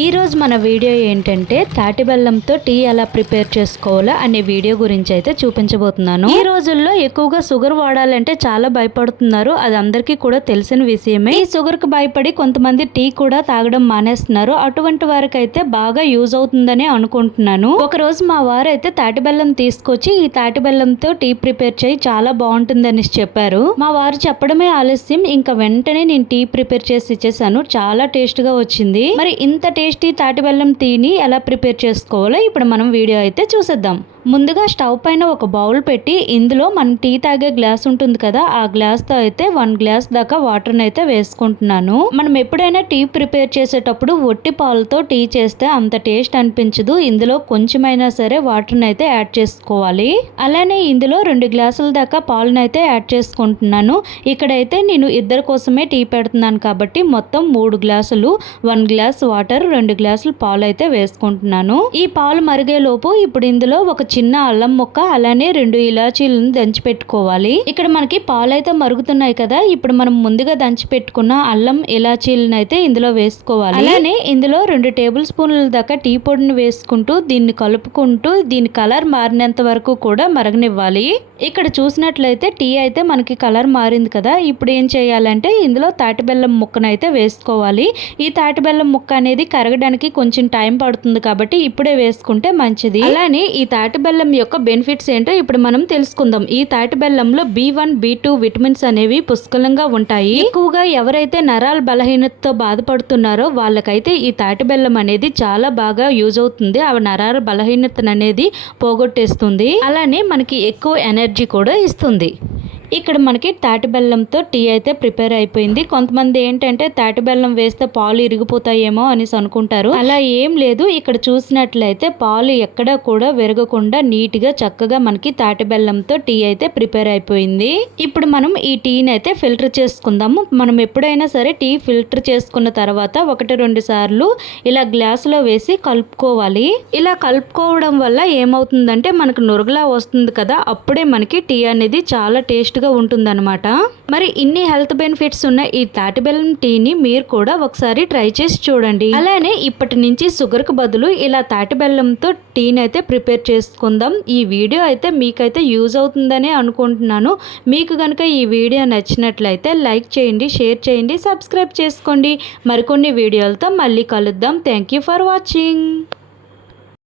ఈ రోజు మన వీడియో ఏంటంటే తాటి బెల్లంతో టీ ఎలా ప్రిపేర్ చేసుకోవాలో అనే వీడియో గురించి అయితే చూపించబోతున్నాను. ఈ రోజుల్లో ఎక్కువగా షుగర్ వాడాలంటే చాలా భయపడుతున్నారు. అది అందరికీ కూడా తెలిసిన విషయమే. ఈ షుగర్ కి భయపడి కొంతమంది టీ కూడా తాగడం మానేస్తున్నారు. అటువంటి వారికి అయితే బాగా యూజ్ అవుతుందని అనుకుంటున్నాను. ఒక రోజు మా వారు అయితే తాటి బెల్లం తీసుకొచ్చి ఈ తాటి బెల్లంతో టీ ప్రిపేర్ చేయి చాలా బాగుంటుందని చెప్పారు. మా వారు చెప్పడమే ఆలస్యం, ఇంకా వెంటనే నేను టీ ప్రిపేర్ చేసి ఇచ్చేసాను. చాలా టేస్ట్ గా వచ్చింది. మరి ఇంత టేస్టీ తాటి బెల్లం టీని ఎలా ప్రిపేర్ చేసుకోవాలో ఇప్పుడు మనం వీడియో అయితే చూసేద్దాం. ముందుగా స్టవ్ పైన ఒక బౌల్ పెట్టి ఇందులో మనం టీ తాగే గ్లాస్ ఉంటుంది కదా, ఆ గ్లాస్ తో అయితే 1 గ్లాస్ దాకా వాటర్ అయితే వేసుకుంటున్నాను. మనం ఎప్పుడైనా టీ ప్రిపేర్ చేసేటప్పుడు ఒట్టి పాలతో టీ చేస్తే అంత టేస్ట్ అనిపించదు. ఇందులో కొంచెమైనా సరే వాటర్ అయితే యాడ్ చేసుకోవాలి. అలానే ఇందులో 2 గ్లాసుల దాకా పాలను అయితే యాడ్ చేసుకుంటున్నాను. ఇక్కడైతే నేను ఇద్దరి కోసమే టీ పెడుతున్నాను కాబట్టి మొత్తం 3 గ్లాసులు, 1 గ్లాస్ వాటర్, 2 గ్లాసులు పాలు అయితే వేసుకుంటున్నాను. ఈ పాలు మరిగే లోపు ఇప్పుడు ఇందులో ఒక చిన్న అల్లం ముక్క, అలానే 2 ఇలాచీలను దంచి పెట్టుకోవాలి. ఇక్కడ మనకి పాలు అయితే మరుగుతున్నాయి కదా, ఇప్పుడు మనం ముందుగా దంచి పెట్టుకున్న అల్లం ఇలాచీలను అయితే ఇందులో వేసుకోవాలి. అలానే ఇందులో 2 టేబుల్ స్పూన్ల దాకా టీ పొడిని వేసుకుంటూ దీన్ని కలుపుకుంటూ దీని కలర్ మారినంత వరకు కూడా మరగనివ్వాలి. ఇక్కడ చూసినట్లయితే టీ అయితే మనకి కలర్ మారింది కదా, ఇప్పుడు ఏం చేయాలంటే ఇందులో తాటి బెల్లం ముక్కను అయితే వేసుకోవాలి. ఈ తాటి బెల్లం ముక్క అనేది కరగడానికి కొంచెం టైం పడుతుంది కాబట్టి ఇప్పుడే వేసుకుంటే మంచిది. అలానే ఈ తాటి బెల్లం యొక్క బెనిఫిట్స్ ఏంటో ఇప్పుడు మనం తెలుసుకుందాం. ఈ తాటి బెల్లంలో B1, B2 విటమిన్స్ అనేవి పుష్కలంగా ఉంటాయి. ఎక్కువగా ఎవరైతే నరాల బలహీనతతో బాధపడుతున్నారో వాళ్ళకైతే ఈ తాటి బెల్లం అనేది చాలా బాగా యూజ్ అవుతుంది. ఆ నరాల బలహీనత అనేది పోగొట్టేస్తుంది. అలానే మనకి ఎక్కువ ఎనర్జీ కూడా ఇస్తుంది. ఇక్కడ మనకి తాటి బెల్లంతో టీ అయితే ప్రిపేర్ అయిపోయింది. కొంతమంది ఏంటంటే తాటి బెల్లం వేస్తే పాలు ఇరిగిపోతాయేమో అనేసి అనుకుంటారు. అలా ఏం లేదు. ఇక్కడ చూసినట్లయితే పాలు ఎక్కడా కూడా విరగకుండా నీట్గా చక్కగా మనకి తాటి బెల్లంతో టీ అయితే ప్రిపేర్ అయిపోయింది. ఇప్పుడు మనం ఈ టీని అయితే ఫిల్టర్ చేసుకుందాము. మనం ఎప్పుడైనా సరే టీ ఫిల్టర్ చేసుకున్న తర్వాత 1-2 సార్లు ఇలా గ్లాసులో వేసి కలుపుకోవాలి. ఇలా కలుపుకోవడం వల్ల ఏమవుతుందంటే మనకు నురగలా వస్తుంది కదా, అప్పుడే మనకి టీ అనేది చాలా టేస్ట్ ఉంటుందన్నమాట. మరి ఇన్ని హెల్త్ బెనిఫిట్స్ ఉన్న ఈ తాటి బెల్లం టీని మీరు కూడా ఒకసారి ట్రై చేసి చూడండి. అలానే ఇప్పటి నుంచి షుగర్ కు బదులు ఇలా తాటి బెల్లంతో టీని అయితే ప్రిపేర్ చేసుకుందాం. ఈ వీడియో అయితే మీకైతే యూజ్ అవుతుందని అనుకుంటున్నాను. మీకు కనుక ఈ వీడియో నచ్చినట్లయితే లైక్ చేయండి, షేర్ చేయండి, సబ్స్క్రైబ్ చేసుకోండి. మరికొన్ని వీడియోలతో మళ్ళీ కలుద్దాం. Thank you for watching.